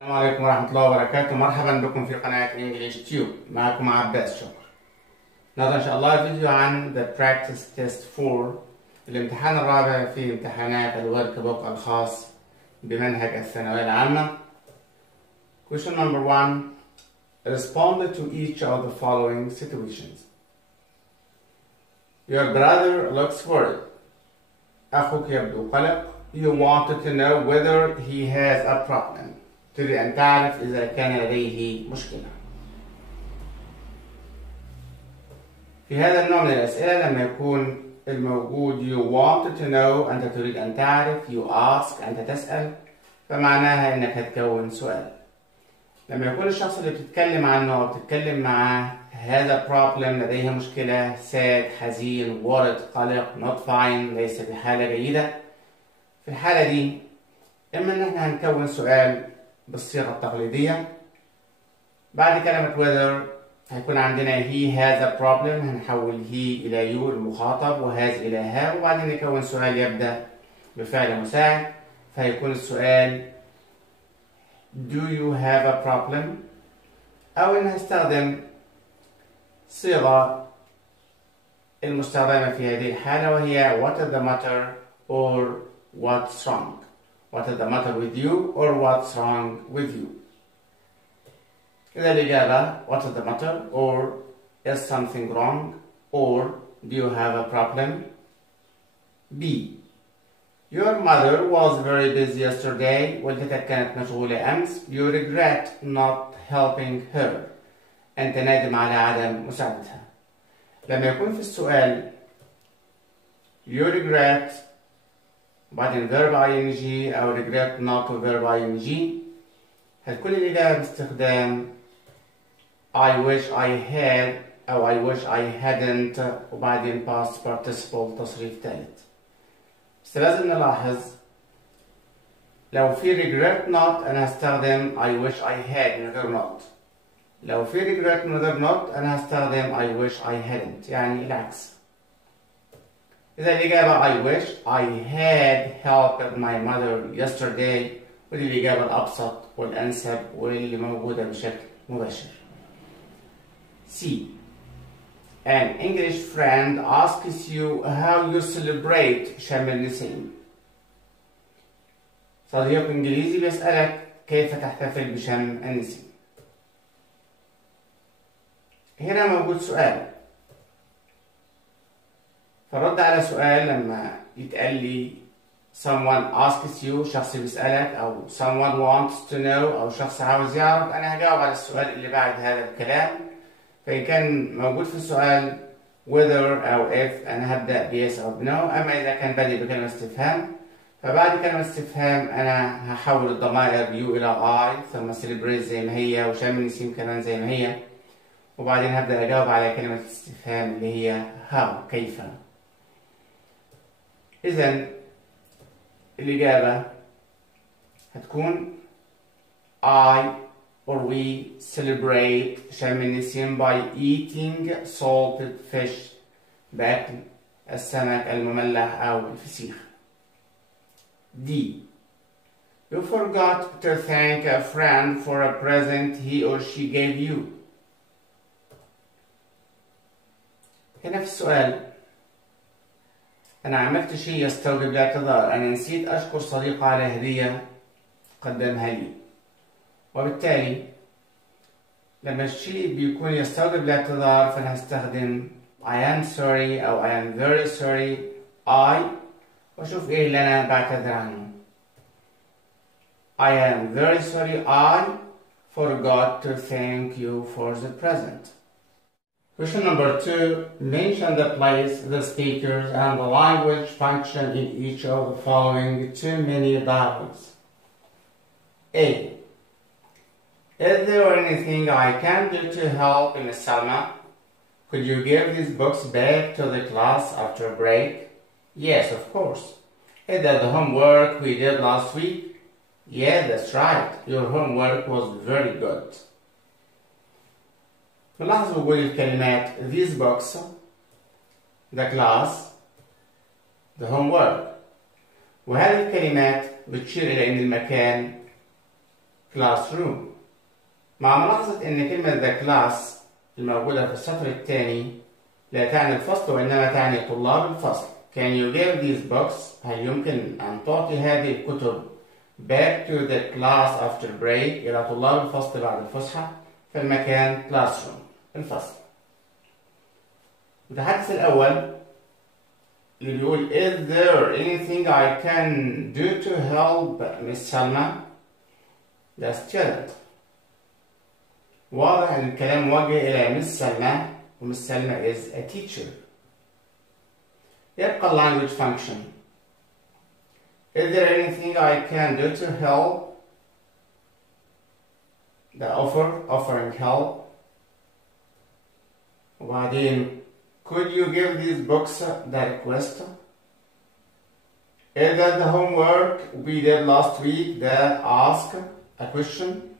السلام عليكم ورحمة الله وبركاته. مرحبا بكم في قناة انجليش تيوب. معكم عباس شكر. النهارده ان شاء الله فيديو عن the practice test 4 الامتحان الرابع في امتحانات الورك بوك الخاص بمنهج الثانوية العامة. Question number 1. Respond to each of the following situations. Your brother looks worried. أخوك يبدو قلق. You wanted to know whether he has a problem. تريد أن تعرف إذا كان لديه مشكلة. في هذا النوع من الأسئلة لما يكون الموجود you wanted to know أنت تريد أن تعرف you ask أنت تسأل فمعناها أنك هتكون سؤال. لما يكون الشخص اللي بتتكلم عنه أو بتتكلم معاه هذا problem لديه مشكلة sad حزين worried قلق not fine ليس بحالة جيدة، في الحالة دي إما إن احنا هنكون سؤال بالصيغة التقليدية بعد كلمة whether هيكون عندنا he has a problem هنحول he إلى you المخاطب وhas إلى have وبعدين نكون سؤال يبدأ بفعل مساعد فهيكون السؤال do you have a problem أو إن هستخدم صيغة المستخدمة في هذه الحالة وهي what is the matter or what's wrong. What is the matter with you or what's wrong with you. إذا الإجابة what is the matter or is something wrong or do you have a problem. B. Your mother was very busy yesterday. والدتك كانت مشغولة أمس. You regret not helping her. أنت نادم على عدم مساعدتها. لما يكون في السؤال you regret وبعدين verb ing أو regret not verb ing هتكون الإجابة باستخدام I wish I had أو I wish I hadn't وبعدين past participle تصريف ثالث. بس لازم نلاحظ لو في regret not أنا هستخدم I wish I had من غير not. لو في regret من غير not أنا هستخدم I wish I hadn't يعني العكس. إذا الإجابة I wish I had helped my mother yesterday ودي الإجابة الأبسط والأنسب واللي موجودة بشكل مباشر. C. An English friend asks you how you celebrate شم النسيم. صديق إنجليزي بيسألك كيف تحتفل بشم النسيم. هنا موجود سؤال فرد على سؤال لما يتقال لي someone asks you شخص بيسألك أو someone wants to know أو شخص عاوز يعرف أنا هجاوب على السؤال اللي بعد هذا الكلام. فإن كان موجود في السؤال whether أو if أنا هبدأ ب yes أو ب no. أما إذا كان بادئ بكلمة استفهام فبعد كلمة استفهام أنا هحول الضمائر you إلى I ثم celebrate زي ما هي وشم النسيم كمان زي ما هي وبعدين هبدأ أجاوب على كلمة الاستفهام اللي هي how كيف. إذن الإجابة هتكون I or we celebrate شم النسيم by eating salted fish بأكل السمك المملح أو الفسيخ. D. You forgot to thank a friend for a present he or she gave you. هنا في السؤال أنا عملت شيء يستوجب الاعتذار. أنا نسيت أشكر صديقة على هدية قدمها لي وبالتالي لما الشيء بيكون يستوجب الاعتذار فأنا هستخدم I am sorry أو I am very sorry I وأشوف إيه اللي أنا بعتذر عنه. I am very sorry I forgot to thank you for the present. Question number 2. Mention the place, the speakers, and the language function in each of the following two-minute dialogues. A. Is there anything I can do to help Ms. Salma? Could you give these books back to the class after a break? Yes, of course. Is that the homework we did last week? Yeah, that's right. Your homework was very good. نلاحظ وجود الكلمات these books, the class, the homework وهذه الكلمات بتشير إلى أن المكان classroom. مع ملاحظة إن كلمة the class الموجودة في السطر الثاني لا تعني الفصل وإنما تعني طلاب الفصل. Can you give these books؟ هل يمكن أن تعطي هذه الكتب back to the class after break إلى طلاب الفصل بعد الفسحة؟ في المكان classroom الفصل. المتحدث الأول اللي بيقول Is there anything I can do to help Miss Salma؟ ده student. واضح إن الكلام موجه إلى Miss سلمى ومس سلمى is a teacher. يبقى language function. Is there anything I can do to help؟ ده offering help. وبعدين could you give these books the request؟ Is that the homework we did last week that ask a question?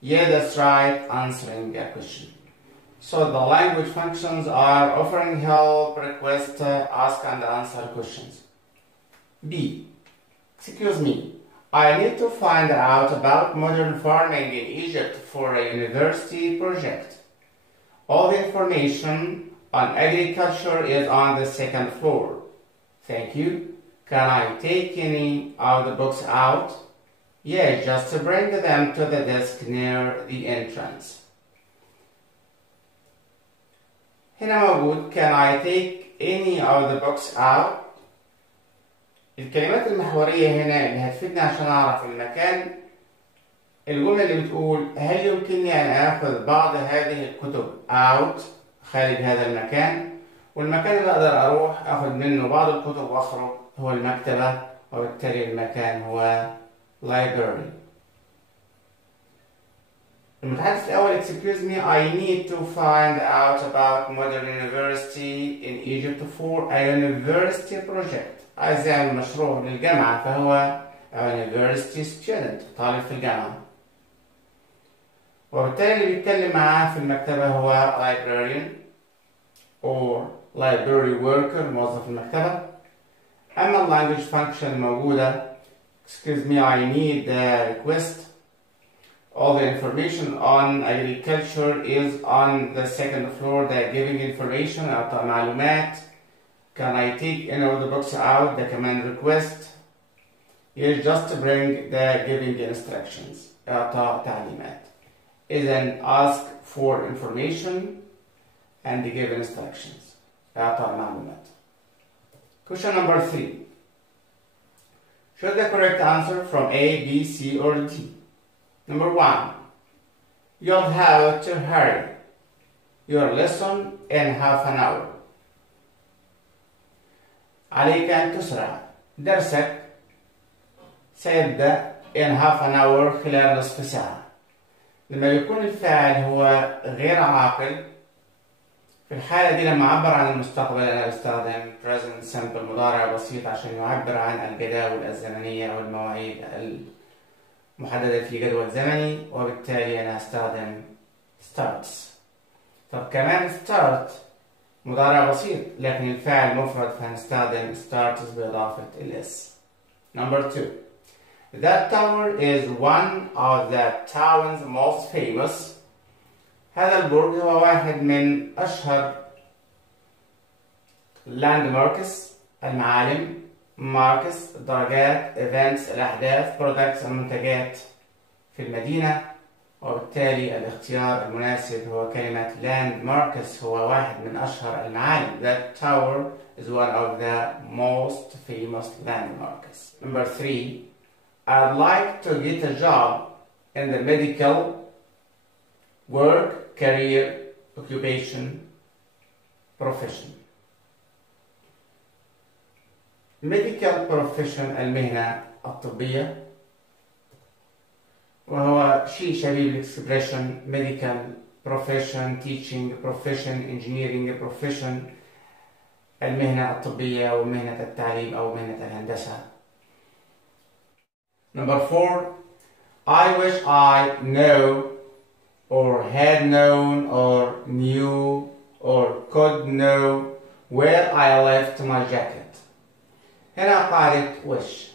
Yeah, that's right, answering a question. So the language functions are offering help, request, ask and answer questions. B. Excuse me, I need to find out about modern farming in Egypt for a university project. All the information on agriculture is on the second floor. Thank you. Can I take any of the books out? Yeah, just bring them to the desk near the entrance. هنا موجود Can I take any of the books out؟ الكلمات المحورية هنا اللي هتفيدنا عشان أعرف المكان. الجملة اللي بتقول هل يمكنني أن آخذ بعض هذه الكتب out خارج هذا المكان؟ والمكان اللي أقدر أروح أخذ منه بعض الكتب وأخرج هو المكتبة، وبالتالي المكان هو library. المتحدث الأول Excuse me, I need to find out about modern university in Egypt for a university project. عايز يعمل مشروع للجامعة فهو university student طالب في الجامعة. وبالتالي اللي بيتكلم معاه في المكتبة هو librarian or library worker موظف المكتبة. أما language function الموجودة Excuse me, I need the request. All the information on agriculture is on the second floor. The giving information أعطى معلومات. Can I take any of the books out? The command request. Yes, just bring the giving instructions. أعطى تعليمات. إذن ask for information and give instructions. أعطى معلومات. Question number 3. Choose the correct answer from A, B, C, or D. Number 1. You'll have to hurry your lesson in half an hour. عليك أن تسرع. درسك سيبدأ in half an hour خلال نصف ساعة. لما يكون الفاعل هو غير عاقل في الحالة دي لما أعبر عن المستقبل أنا بستخدم present simple مضارع بسيط عشان يعبر عن الجداول الزمنية أو المواعيد المحددة في جدول زمني، وبالتالي أنا هستخدم starts. طب كمان start مضارع بسيط لكن الفاعل مفرد فهنستخدم starts بإضافة ls. Number 2. That tower is one of the town's most famous. هذا البرج هو واحد من أشهر landmarks المعالم، marks الدرجات، events الأحداث، products المنتجات في المدينة، وبالتالي الاختيار المناسب هو كلمة landmarks هو واحد من أشهر المعالم. That tower is one of the most famous landmarks. Number 3. I'd like to get a job in the medical work, career, occupation, profession. medical profession المهنة الطبية، وهو شيء شبيه بالإكسبريشن medical profession, teaching profession, engineering profession، المهنة الطبية ومهنة التعليم أو مهنة الهندسة. Number 4. I wish I know or had known or knew or could know where I left my jacket. هنا قاعدة wish.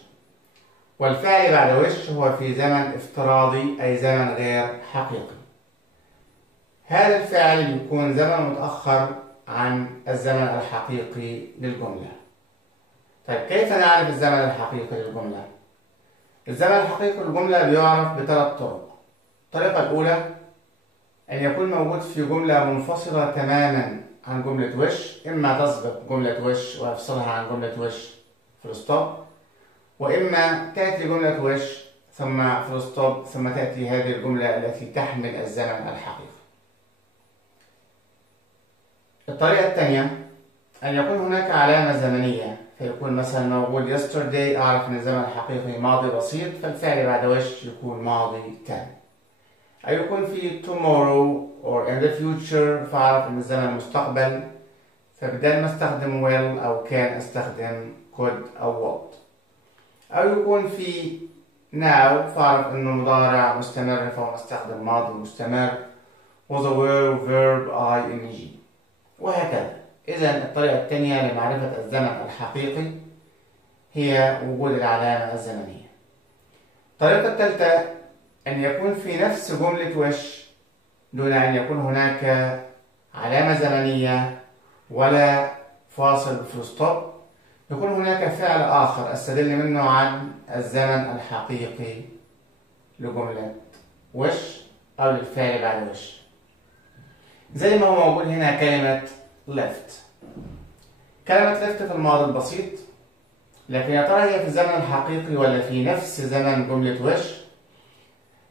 والفعل بعد وش هو في زمن افتراضي أي زمن غير حقيقي. هذا الفعل يكون زمن متأخر عن الزمن الحقيقي للجملة. طيب كيف نعرف الزمن الحقيقي للجملة؟ الزمن الحقيقي للجملة بيعرف بثلاث طرق. الطريقة الأولى أن يكون موجود في جملة منفصلة تماما عن جملة وش، إما تسبق جملة وش ويفصلها عن جملة وش فول ستوب، وإما تأتي جملة وش ثم فول ستوب ثم تأتي هذه الجملة التي تحمل الزمن الحقيقي. الطريقة الثانية أن يكون هناك علامة زمنية، فيكون مثلا موجود yesterday، أعرف أن الزمن الحقيقي ماضي بسيط فالفعل بعد وش يكون ماضي تام. أو يكون في tomorrow or in the future فأعرف أن الزمن مستقبل، فبدل ما استخدم will أو كان استخدم could أو would. أو يكون في now فأعرف أنه مضارع مستمر فهو استخدم ماضي مستمر was a verb ing وهكذا. إذا الطريقة الثانية لمعرفة الزمن الحقيقي هي وجود العلامة الزمنية. الطريقة الثالثة أن يكون في نفس جملة وش دون أن يكون هناك علامة زمنية ولا فاصل فول ستوب، يكون هناك فعل آخر أستدل منه عن الزمن الحقيقي لجملة وش أو للفعل بعد وش. زي ما هو موجود هنا كلمة left. كلمة left في الماضي البسيط، لكن يا ترى هي في الزمن الحقيقي ولا في نفس زمن جملة وش؟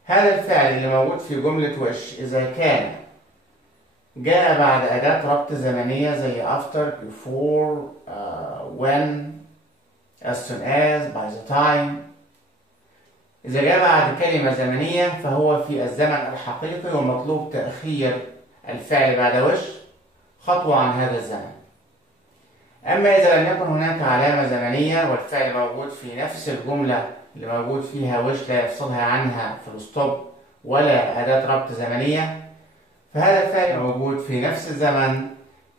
هذا الفعل اللي موجود في جملة وش إذا كان جاء بعد أداة ربط زمنية زي after, before, when, as soon as, by the time، إذا جاء بعد كلمة زمنية فهو في الزمن الحقيقي ومطلوب تأخير الفعل بعد وش خطوة عن هذا الزمن. أما إذا لم يكن هناك علامة زمنية والفعل موجود في نفس الجملة اللي موجود فيها وش لا يفصلها عنها فول ستوب ولا أداة ربط زمنية، فهذا الفعل موجود في نفس الزمن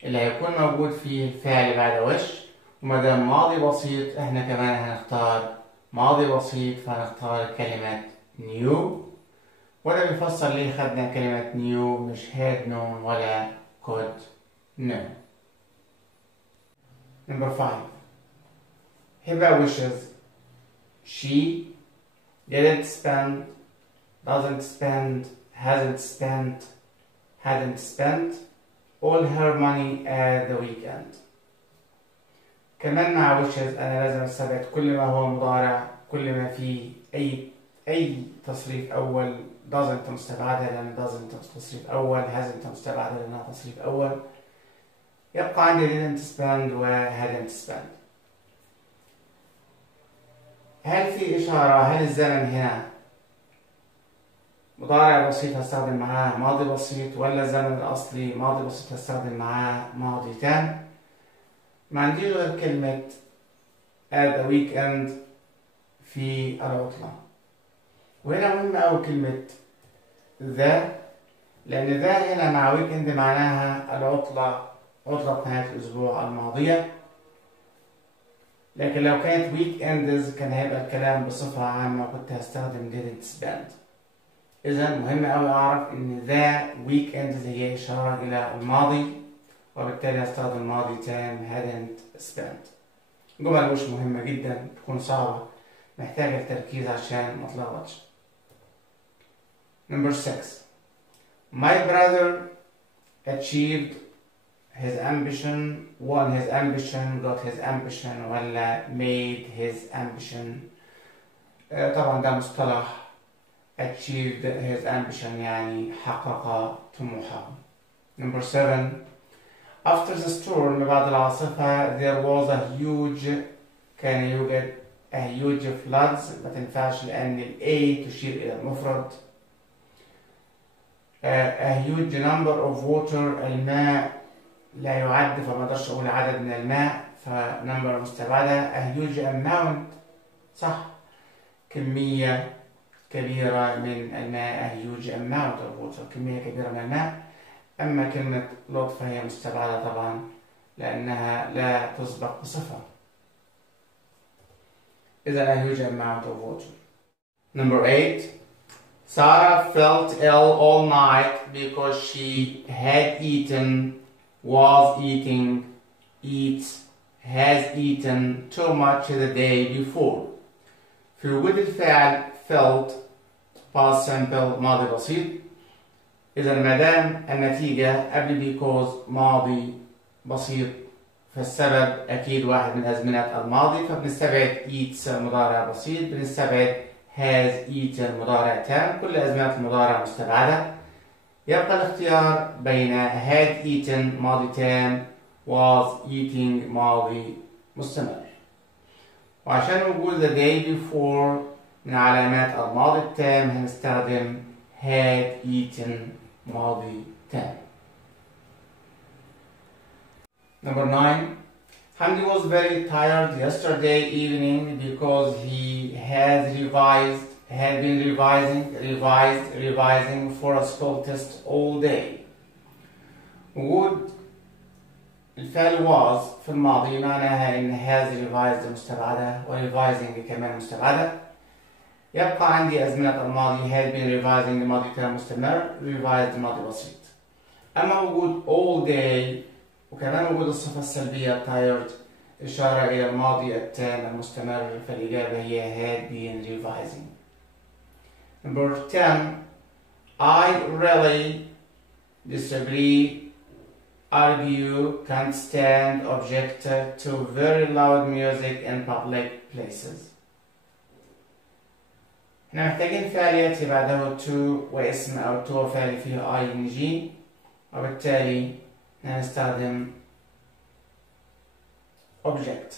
اللي هيكون موجود فيه الفعل بعد وش. وما دام ماضي بسيط احنا كمان هنختار ماضي بسيط فهنختار كلمة new. وده بيفسر ليه خدنا كلمة new مش had known ولا could know. Number 5. Hiba wishes she didn't spend, doesn't spend, hasn't spent, hadn't spent all her money at the weekend. كمان مع wishes أنا لازم أستبعد كل ما هو مضارع، كل ما فيه أي تصريف أول. doesn't مستبعدة لأن doesn't تصريف أول، hasn't مستبعدة لأنها تصريف أول. يبقى عندي didn't spend و hadn't spent. هل في إشارة هل الزمن هنا مضارع بسيط هستخدم معاه ماضي بسيط ولا الزمن الأصلي ماضي بسيط هستخدم معاه ماضي تام؟ ما عنديش غير كلمة at the weekend في العطلة. وهنا مهمة أوي كلمة the، لأن the هنا مع weekend معناها العطلة، عطلة نهاية الأسبوع الماضية. لكن لو كانت weekends كان هيبقى الكلام بصفة عامة وكنت هستخدم didn't spend. إذا مهم أوي أعرف إن the weekends هي إشارة إلى الماضي وبالتالي هستخدم ماضي تام hadn't spent. جمل مش مهمة جدا تكون صعبة محتاجة التركيز عشان ما تلخبطش. Number 6. My brother achieved his ambition, won his ambition, got his ambition ولا made his ambition. طبعا ده مصطلح achieved his ambition يعني حقق طموحه. Number 7. After the storm بعد العاصفة there was a huge، كان يوجد a huge floods، ما تنفعش لأن ال A تشير إلى المفرد. A huge number of water، الماء لا يعد فما اقدرش أقول عدد من الماء فنمبر مستبعدة. A huge amount صح، كمية كبيرة من الماء. A huge amount of water كمية كبيرة من الماء. أما كلمة lot فهي مستبعدة طبعا لأنها لا تسبق بصفة. إذا a huge amount of water. Number 8. Sarah felt ill all night because she had eaten, was eating, eats, has eaten too much the day before. في وجود الفعل felt past simple ماضي بسيط. إذا ما دام النتيجة قبل because ماضي بسيط فالسبب أكيد واحد من أزمنة الماضي، فبنستبعد eats مضارع بسيط، بنستبعد has eaten مضارع تام، كل أزمنة المضارع مستبعدة. يبقى الاختيار بين had eaten ماضي تام was eating ماضي مستمر. وعشان وجود the day before من علامات الماضي التام هنستخدم had eaten ماضي تام. Number 9. Hamdi was very tired yesterday evening because he had been revising for a school test all day. وجود الفعل was في الماضي معناها إن has revised مستبعدة و revising كمان مستبعدة. يبقى عندي أزمنة الماضي had been revising الماضي تام مستمر، revised ماضي بسيط. أما وجود all day وكمان وجود الصفة السلبية tired إشارة إلى الماضي التام المستمر، فالإجابة هي had been revising. Number 10. I really disagree, argue, can't stand, object to very loud music in public places. احنا محتاجين فعل يأتي بعده to واسم أو to وفعل فيه ing، وبالتالي هنستخدم object،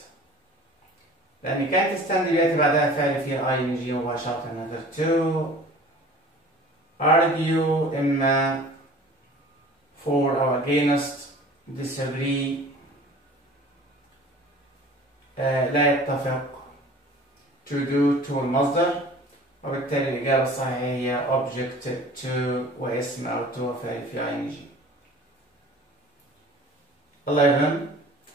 لأن كانت stand يأتي بعدها فعل فيه ing مباشرة مثل to. argue إما for أو against. disagree لا يتفق. to do to المصدر، وبالتالي الإجابة الصحيحة هي object to واسم أو to وفعل فيه ing. 11.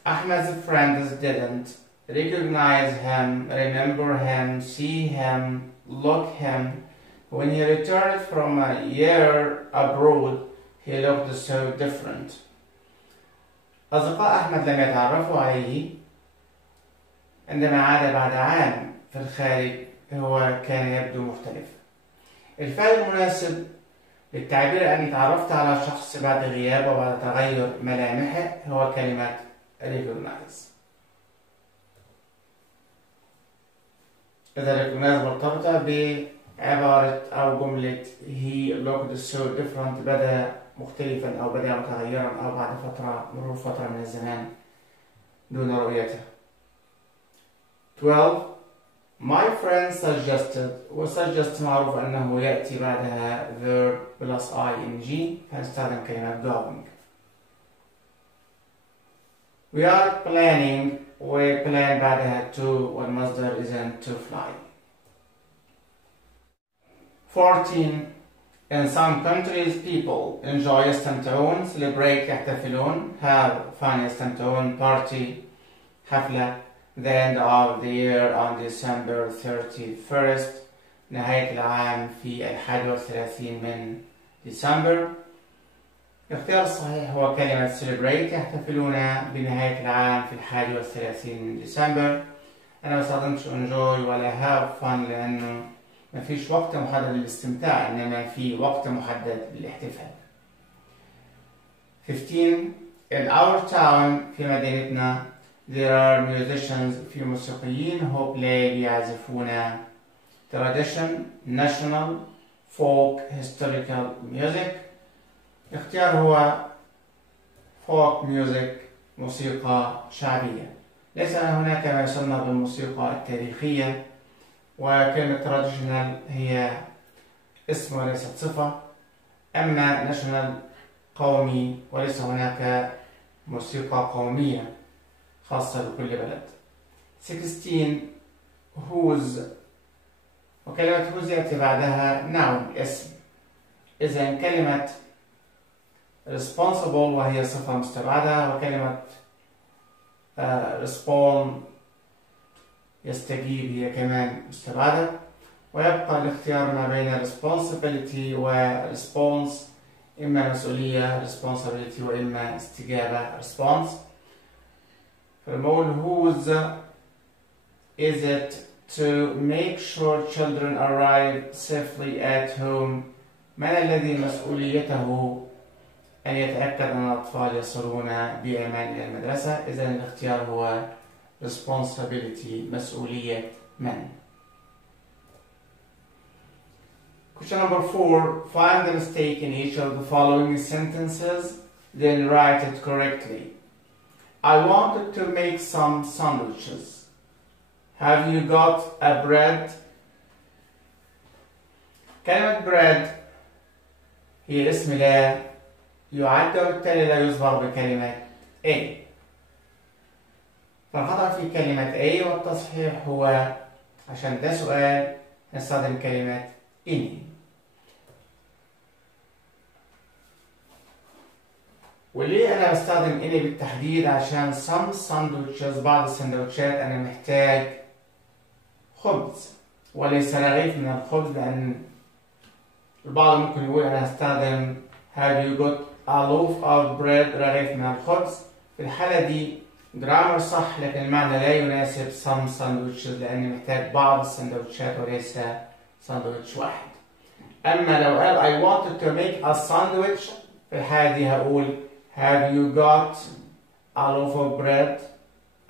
Ahmed's friends didn't recognize him, remember him, see him, look him. When he returned from a year abroad, he looked so different. أصدقاء أحمد لم يتعرفوا عليه عندما عاد بعد عام في الخارج، هو كان يبدو مختلف. الفعل المناسب للتعبير أني تعرفت على شخص بعد غياب وبعد تغير ملامحه هو كلمة recognize. إذا recognize مرتبطة بعبارة أو جملة he looked so different، بدأ مختلفا أو بدأ متغيرا أو بعد مرور فترة من الزمان دون رؤيته. 12. My friend suggested، وsuggest معروف أنه يأتي بعدها verb plus ing، فنستخدم كلمة going. We are planning، وplan بعدها to والمصدر إذن to fly. 14. In some countries people enjoy يستمتعون، celebrate يحتفلون، have fun يستمتعون، party حفلة، the end of the year on December 31st نهاية العام في 31 من ديسمبر. الاختيار الصحيح هو كلمة celebrate، يحتفلون بنهاية العام في 31 من ديسمبر. أنا ما استخدمتش enjoy ولا have fun لأنه ما فيش وقت محدد للاستمتاع، إنما في وقت محدد للاحتفال. 15. In our town في مدينتنا there are musicians في موسيقيين who play يعزفون tradition, national, folk, historical music. الاختيار هو folk music موسيقى شعبية. ليس هناك ما يسمى بالموسيقى التاريخية، وكلمة traditional هي اسم وليست صفة، أما national قومي وليس هناك موسيقى قومية خاصة بكل بلد. 16. whose، وكلمة whose يأتي بعدها noun اسم، إذا كلمة responsible وهي صفة مستبعدة، وكلمة respond يستجيب هي كمان مستبعدة، ويبقى الاختيار ما بين responsibility و response، إما مسؤولية responsibility وإما استجابة response. فنقول whose is it to make sure children arrive safely at home؟ من الذي مسؤوليته أن يتأكد أن الأطفال يصلون بأمان إلى المدرسة؟ إذن الاختيار هو responsibility، مسؤولية من. Question number 4. Find the mistake in each of the following sentences, then write it correctly. I wanted to make some sandwiches. Have you got a bread؟ كلمة bread هي اسم لا يعد وبالتالي لا يصبغ بكلمة A. فالخطأ في كلمة A والتصحيح هو عشان ده سؤال نستخدم كلمة any. وليه أنا بستخدم any بالتحديد؟ عشان some sandwiches، بعض السندوتشات أنا محتاج خبز وليس رغيف من الخبز، لأن البعض ممكن يقول أنا هستخدم have you got a loaf of bread، رغيف من الخبز. في الحالة دي جرامر صح، لكن المعنى لا يناسب some sandwiches لأني محتاج بعض السندوتشات وليس ساندوتش واحد. أما لو قال I wanted to make a sandwich، في الحالة دي هقول have you got a loaf of bread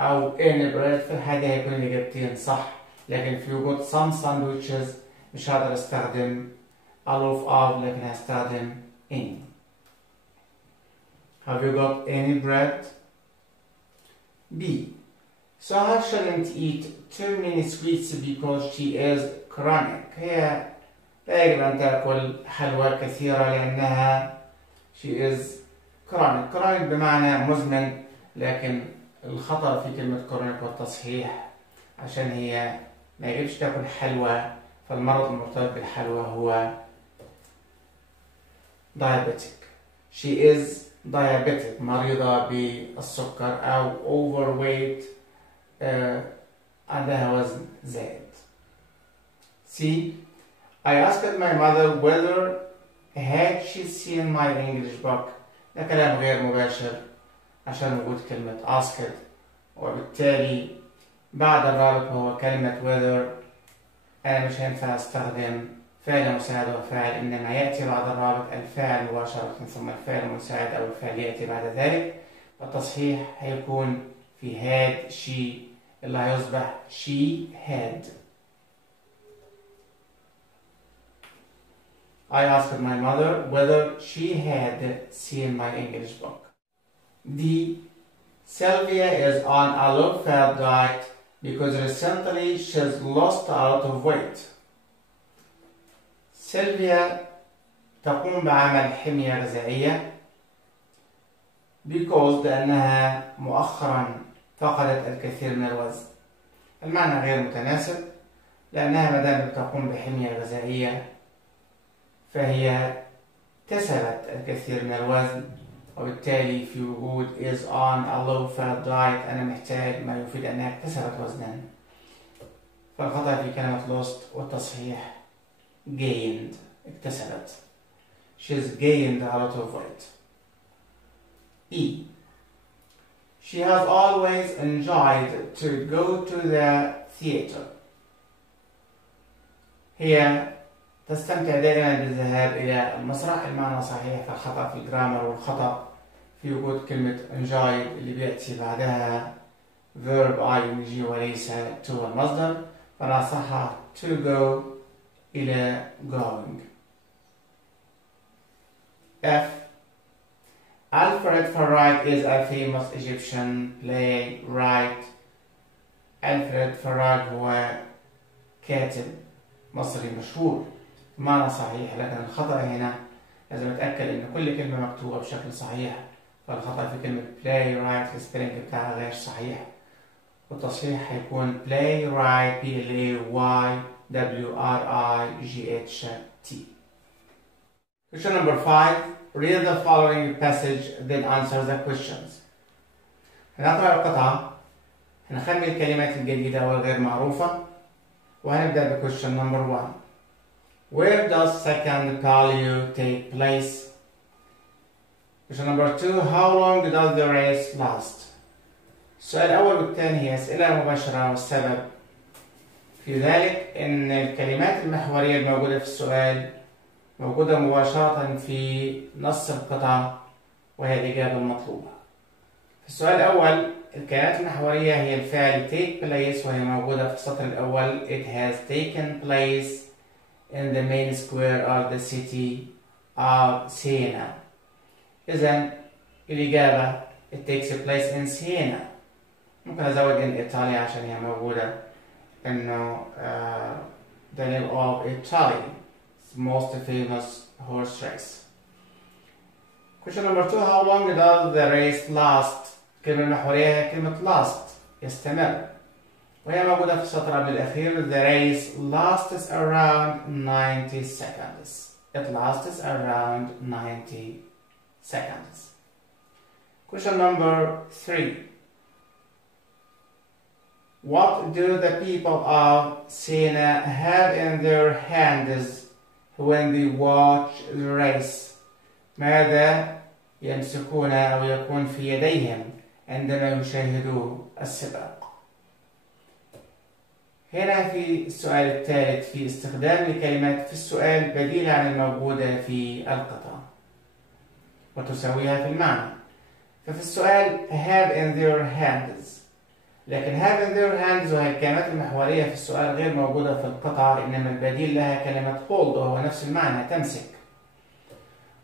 أو any bread. في الحالة دي هيكون الإجابتين صح، لكن في وجود some sandwiches مش هقدر استخدم a loaf of، لكن هستخدم any. Have you got any bread؟ B. Sahar shouldn't eat too many sweets because she is chronic. هي لا يجب أن تأكل حلوى كثيرة لأنها she is chronic. chronic بمعنى مزمن، لكن الخطأ في كلمة chronic والتصحيح عشان هي ما يجبش تأكل حلوى، فالمرض المرتبط بالحلوى هو diabetic. She is diabetic، مريضة بالسكر أو overweight، عندها وزن زائد. C. I asked my mother whether had she seen my English book. ده كلام غير مباشر عشان وجود كلمة asked، وبالتالي بعد الرابط هو كلمة whether. أنا مش هينفع أستخدم فعل مساعد وفاعل، إنما يأتي بعد الرابط الفاعل مباشرة ثم الفعل المساعد أو الفعل يأتي بعد ذلك. والتصحيح هيكون في had she اللي هيصبح she had. I asked my mother whether she had seen my English book. D. Sylvia is on a low-fat diet because recently she's lost a lot of weight. سيلفيا تقوم بعمل حمية غذائية because لأنها مؤخرا فقدت الكثير من الوزن. المعنى غير متناسب، لأنها مادام تقوم بحمية غذائية فهي كسبت الكثير من الوزن، وبالتالي في وجود is on a low fat diet أنا محتاج ما يفيد أنها اكتسبت وزنا. فالخطأ في كلمة lost والتصحيح gained، اكتسبت. She's gained a lot of weight. E. She has always enjoyed to go to the theater. هي تستمتع دائما بالذهاب إلى المسرح. المعنى صحيح، فالخطأ في الجرامر والخطأ في وجود كلمة enjoyed اللي بيأتي بعدها verb ing وليس to المصدر، فنصحها to go إلى going. F. Alfred Farag is a famous Egyptian playwright. ألفريد فراج هو كاتب مصري مشهور. معنى صحيح، لكن الخطأ هنا لازم أتأكد إن كل كلمة مكتوبة بشكل صحيح، فالخطأ في كلمة playwright السبيلنج بتاعها غير صحيح، والتصحيح هيكون playwright playwright. Question number 5. Read the following passage then answer the questions. هنقرأ القطعة هنخمن الكلمات الجديدة والغير معروفة، وهنبدأ ب question number 1. Where does second paleo take place? Question number 2. How long does the race last? السؤال الأول والثاني هي أسئلة مباشرة، والسبب في ذلك إن الكلمات المحورية الموجودة في السؤال موجودة مباشرة في نص القطعة، وهي الإجابة المطلوبة. في السؤال الأول الكلمات المحورية هي الفعل take place، وهي موجودة في السطر الأول. It has taken place in the main square of the city of Siena. إذن الإجابة it takes place in Siena. ممكن أزود in Italy عشان هي موجودة إنه the name of Italy, most famous horse race. Question number 2. How long does the race last? الكلمة المحورية هي كلمة last، يستمر، وهي موجودة في السطر قبل الأخير. The race lasts around 90 seconds. It lasts around 90 seconds. Question number 3. What do the people of Siena have in their hands when they watch the race? ماذا يمسكون أو يكون في يديهم عندما يشاهدوا السباق؟ هنا في السؤال الثالث في استخدام الكلمات في السؤال بديلة عن الموجودة في القطعة وتساويها في المعنى. ففي السؤال have in their hands، لكن have in their hands وهي الكلمات المحورية في السؤال غير موجودة في القطعة، إنما البديل لها كلمة hold وهو نفس المعنى تمسك.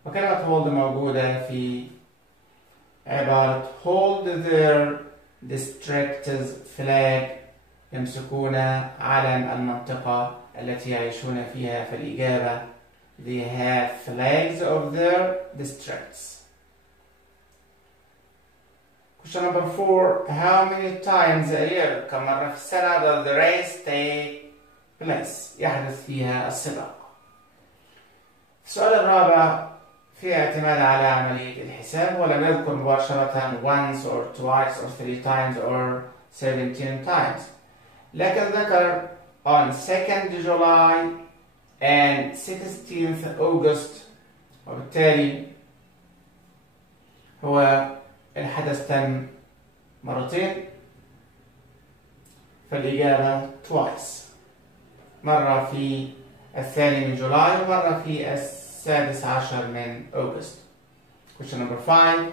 وكلمة hold موجودة في عبارة hold their district's flag، يمسكون علم المنطقة التي يعيشون فيها. فالإجابة they have flags of their districts. Question number 4. How many times a year، كم مرة في السنة does the race take place، يحدث فيها السباق؟ السؤال الرابع في اعتماد على عملية الحساب، ولم يذكر مباشرة once or twice or 3 times or 17 times، لكن ذكر on 2nd July and 16th August، وبالتالي هو الحدث تم مرتين، فالإجابة twice، مرة في 2 من جولاي ومرة في 16 من أغسطس. Question number 5.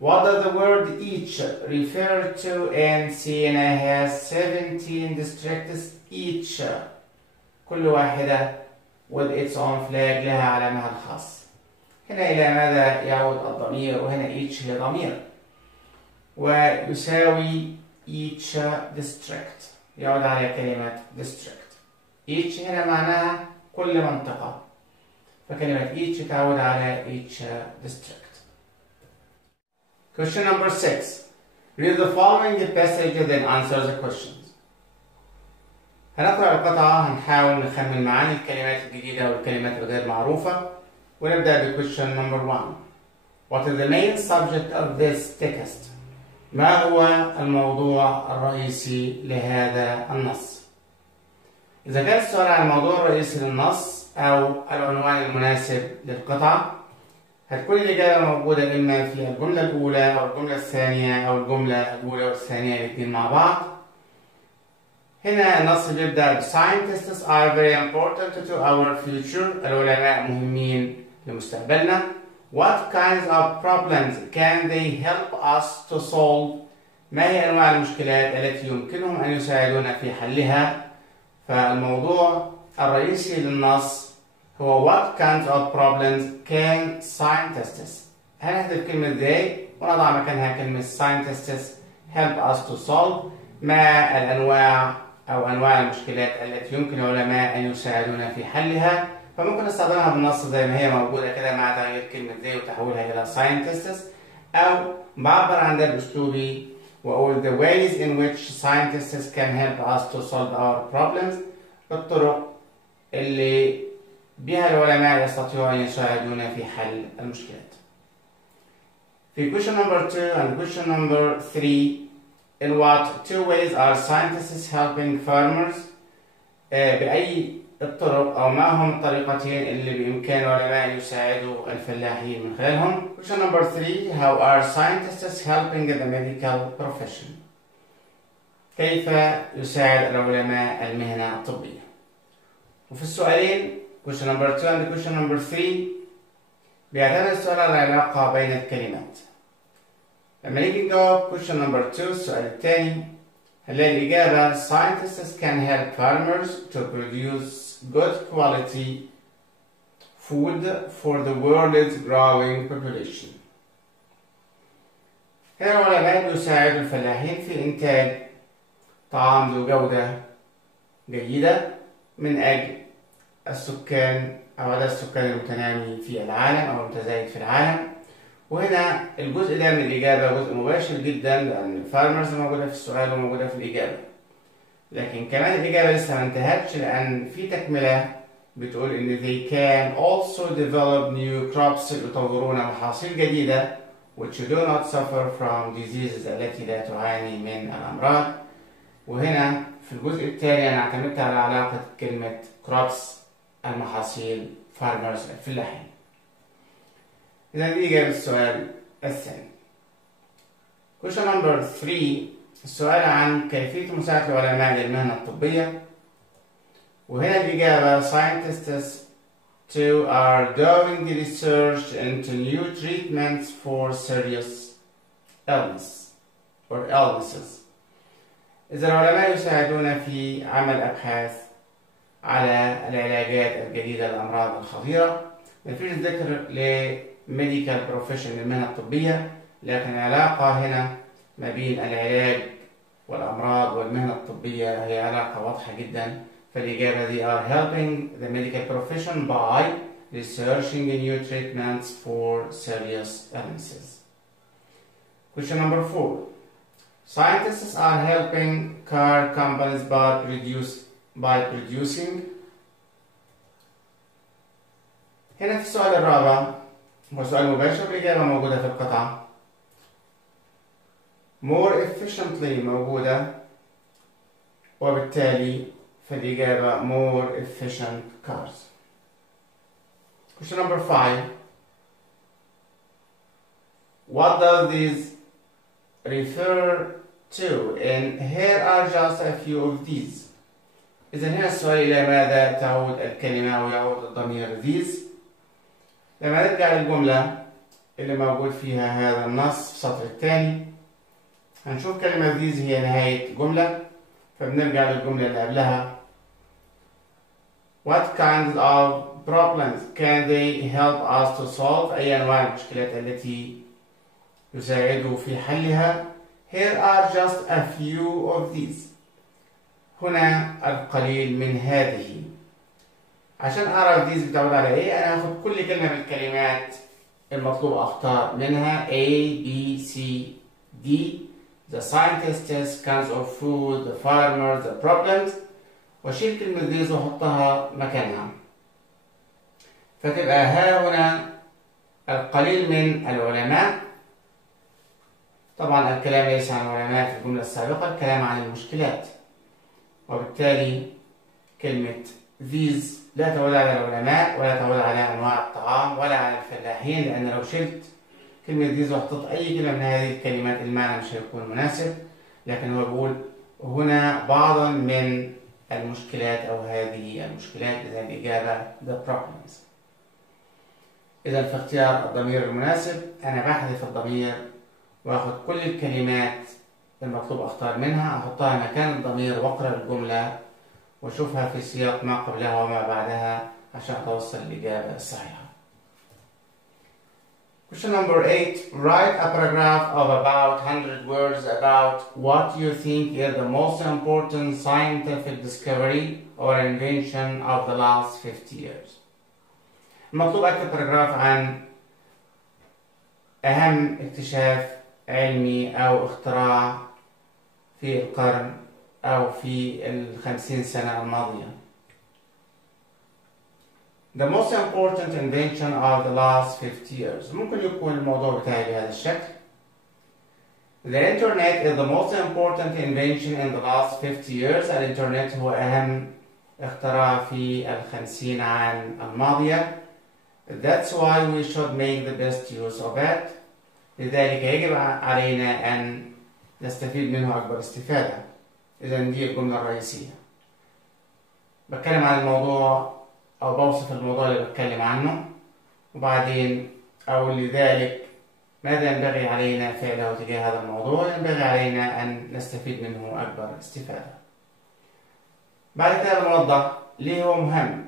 What does the word each refer to? And Siena has 17 districts each، كل واحدة with its own flag، لها علمها الخاص. هنا إلى ماذا يعود الضمير؟ وهنا each هي ضمير، ويساوي each district، يعود على كلمة district. each هنا معناها كل منطقة، فكلمة each تعود على each district. Question number 6. Read the following passage then answer the questions. هنقرأ القطعة، هنحاول نخمن معاني الكلمات الجديدة والكلمات الغير معروفة، ونبدأ ب question number 1. What is the main subject of this text? ما هو الموضوع الرئيسي لهذا النص؟ إذا كان السؤال عن الموضوع الرئيسي للنص أو العنوان المناسب للقطعة، هتكون الإجابة موجودة إما في الجملة الأولى أو الجملة الثانية أو الجملة الأولى والثانية الاثنين مع بعض. هنا النص بيبدأ Scientists are very important to our future، العلماء مهمين لمستقبلنا. What kinds of problems can they help us to solve؟ ما هي أنواع المشكلات التي يمكنهم أن يساعدونا في حلها؟ فالموضوع الرئيسي للنص هو What kinds of problems can scientists، هنحذف كلمة they ونضع مكانها كلمة scientists help us to solve، ما الأنواع أو أنواع المشكلات التي يمكن العلماء أن يساعدونا في حلها. فممكن نستخدمها بالنص زي ما هي موجودة كده مع تغيير كلمة they وتحويلها إلى scientists، أو بعبر عن ده بأسلوبي وأقول the ways in which scientists can help us to solve our problems، الطرق اللي بها العلماء يستطيعون أن يساعدونا في حل المشكلات. في question number 2 and question number 3 In what two ways are scientists helping farmers? بأي الطرق أو ما هم الطريقتين اللي بإمكان العلماء يساعدوا الفلاحين من خلالهم؟ Question number 3. How are scientists helping the medical profession? كيف يساعد العلماء المهنة الطبية؟ وفي السؤالين question number 2 and question number 3 بيعتمد السؤال على العلاقة بين الكلمات. لما نيجي نجاوب question number 2 السؤال الثاني هنلاقي الإجابة scientists can help farmers to produce good quality food for the world's growing population. هنا العلماء بيساعدوا الفلاحين في إنتاج طعام ذو جودة جيدة من أجل السكان أو عدد السكان المتنامي في العالم أو المتزايد في العالم. وهنا الجزء ده من الإجابة جزء مباشر جدا لأن الفارمرز موجودة في السؤال وموجودة في الإجابة. لكن كمان الإجابة لسه ما انتهتش لأن في تكملة بتقول إن they can also develop new crops يطورون محاصيل جديدة which do not suffer from diseases التي لا تعاني من الأمراض. وهنا في الجزء الثاني أنا اعتمدت على علاقة كلمة crops المحاصيل farmers الفلاحين. إذا دي إجابة السؤال الثاني. Question number 3 السؤال عن كيفية مساعدة العلماء للمهنة الطبية. وهنا الإجابة scientists too are doing the research into new treatments for serious illness or illnesses. إذا العلماء يساعدون في عمل أبحاث على العلاجات الجديدة للأمراض الخطيرة. مفيش ذكر لميديكال بروفيشن المهنة الطبية، لكن العلاقة هنا ما بين العلاج والأمراض والمهنة الطبية هي علاقة واضحة جدا. فالإجابة they are helping the medical profession by researching new treatments for serious illnesses. Question number 4. Scientists are helping car companies by producing. هنا في السؤال الرابع هو سؤال مباشر والإجابة موجودة في القطعة. more efficiently موجودة وبالتالي في الإجابة more efficient cars. Question number 5. What does this refer to? And here are just a few of these. إذا هنا السؤال إلى ماذا تعود الكلمة ويعود الضمير these. لما نرجع للجملة اللي موجود فيها هذا النص في السطر الثاني هنشوف كلمة these هي نهاية جملة، فبنرجع للجملة اللي قبلها. What kinds of problems can they help us to solve؟ أي أنواع المشكلات التي يساعدوا في حلها. Here are just a few of these. هنا القليل من هذه. عشان أعرف these بتعود على إيه أنا هاخد كل كلمة من الكلمات المطلوب أختار منها A, B, C, D. The scientists, kinds of food, the farmers, the problems. وأشيل كلمة these وأحطها مكانها. فتبقى ها هنا القليل من العلماء. طبعا الكلام ليس عن العلماء في الجملة السابقة، الكلام عن المشكلات. وبالتالي كلمة these لا تعود على العلماء ولا تعود على أنواع الطعام ولا على الفلاحين، لأن لو شلت كلمة these وحطيت أي كلمة من هذه الكلمات المعنى مش هيكون مناسب. لكن هو بيقول هنا بعض من المشكلات أو هذه المشكلات. إذا الإجابة the problems. إذا في اختيار الضمير المناسب أنا بحذف الضمير وآخد كل الكلمات المطلوب أختار منها أحطها مكان الضمير وأقرأ الجملة وأشوفها في سياق ما قبلها وما بعدها عشان أتوصل للإجابة الصحيحة. Question number 8. Write a paragraph of about 100 words about what you think is the most important scientific discovery or invention of the last 50 years. المطلوب أكتب باراجراف عن أهم اكتشاف علمي أو اختراع في القرن أو في 50 سنة الماضية. The most important invention of the last 50 years. ممكن يكون الموضوع بتاعي بهذا الشكل. The internet is the most important invention in the last 50 years. الإنترنت هو أهم اختراع في 50 عام الماضية. That's why we should make the best use of it. لذلك يجب علينا أن نستفيد منه أكبر استفادة. إذا دي الجملة الرئيسية. بتكلم عن الموضوع أو بوصف الموضوع اللي بتكلم عنه، وبعدين أقول لذلك ماذا ينبغي علينا فعله تجاه هذا الموضوع. ينبغي علينا أن نستفيد منه أكبر استفادة. بعد كده بنوضح ليه هو مهم.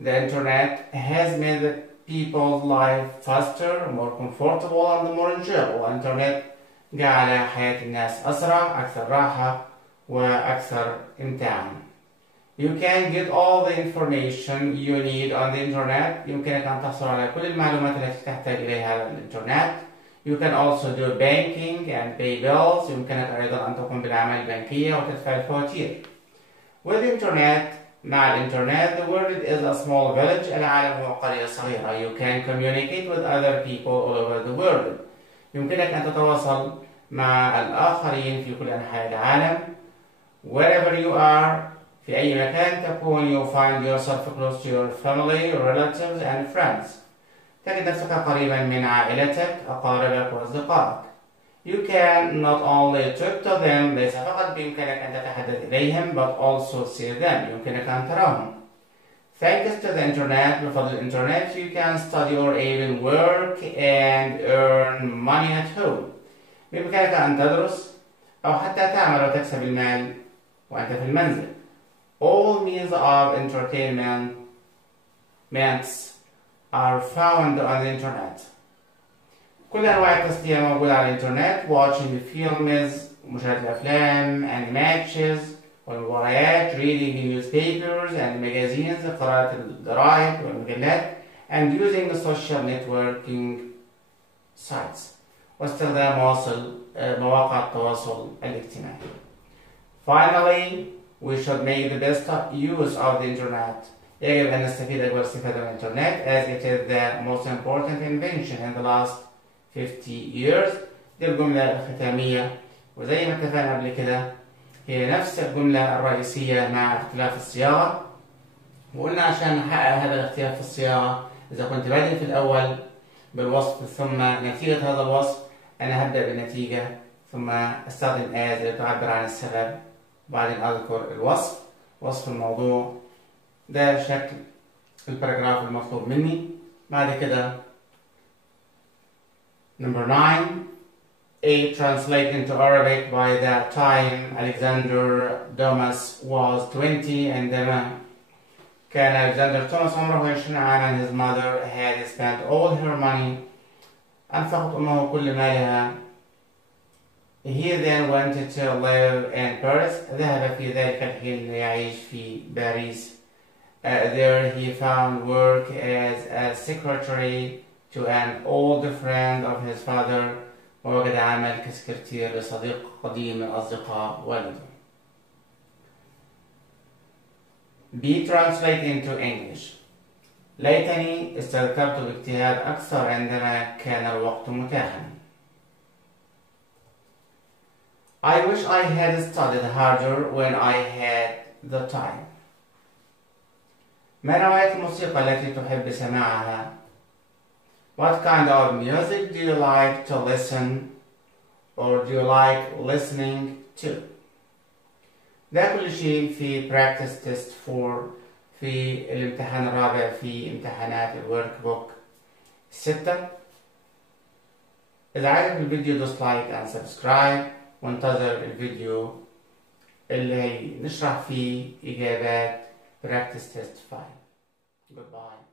The internet has made people's life faster, more comfortable and more enjoyable. الإنترنت جعل حياة الناس أسرع، أكثر راحة وأكثر إمتاعا. You can get all the information you need on the internet. يمكنك أن تحصل على كل المعلومات التي تحتاج إليها على الإنترنت. You can also do banking and pay bills. يمكنك أيضا أن تقوم بالأعمال البنكية وتدفع الفواتير. With the internet، مع الإنترنت، the world is a small village. العالم هو قرية صغيرة. You can communicate with other people all over the world. يمكنك أن تتواصل مع الآخرين في كل أنحاء العالم. Wherever you are، في أي مكان تكون، you find yourself close to your family, relatives and friends. تجد نفسك قريبا من عائلتك، أقاربك وأصدقائك. You can not only talk to them. ليس فقط بإمكانك أن تتحدث إليهم but also see them. يمكنك أن تراهم. Thanks to the internet، بفضل الإنترنت you can study or even work and earn money at home. بإمكانك أن تدرس أو حتى تعمل وتكسب المال وأنت في المنزل. All means of entertainment are found on the internet. كل أنواع التسلية موجودة على الإنترنت. Watching films، مشاهدة الأفلام and matches والمباريات. Reading the newspapers and magazines، قراءة الجرائد والمجلات. And using the social networking sites، واستخدام مواقع التواصل الاجتماعي. Finally، we should make the best use of the internet. يجب أن نستفيد أكبر استفادة من الإنترنت as it is the most important invention in the last 50 years. دي الجملة الختامية، وزي ما اتفقنا قبل كده هي نفس الجملة الرئيسية مع اختلاف الصياغة. وقلنا عشان نحقق هذا الاختلاف في الصياغة، إذا كنت بادئ في الأول بالوصف ثم نتيجة هذا الوصف، أنا هبدأ بالنتيجة ثم أستخدم as اللي تعبر عن السبب، وبعدين أذكر الوصف، وصف الموضوع. ده شكل الباراجراف المطلوب مني. بعد كده number 9. A translate into Arabic. By that time Alexander Dumas was 20. عندما كان ألكسندر توماس عمره 20 عاما. His mother had spent all her money. أنفقت أمه كل مالها. He then went to live in Paris. ذهب في ذلك الحين ليعيش في باريس. There he found work as a secretary to an old friend of his father. ووجد عمل كسكرتير لصديق قديم من أصدقاء والده. B. Translate into English. ليتني استذكرت باجتهاد أكثر عندما كان الوقت متاحا. I wish I had studied harder when I had the time. ما نوعية الموسيقى التي تحب سماعها؟ What kind of music do you like to listen or do you like listening to? ده كل شيء في practice test 4 في الامتحان الرابع في امتحانات الورك بوك 6. إذا عجبك الفيديو دوس لايك and subscribe، وانتظر الفيديو اللي نشرح فيه إجابات practice test 5. Goodbye.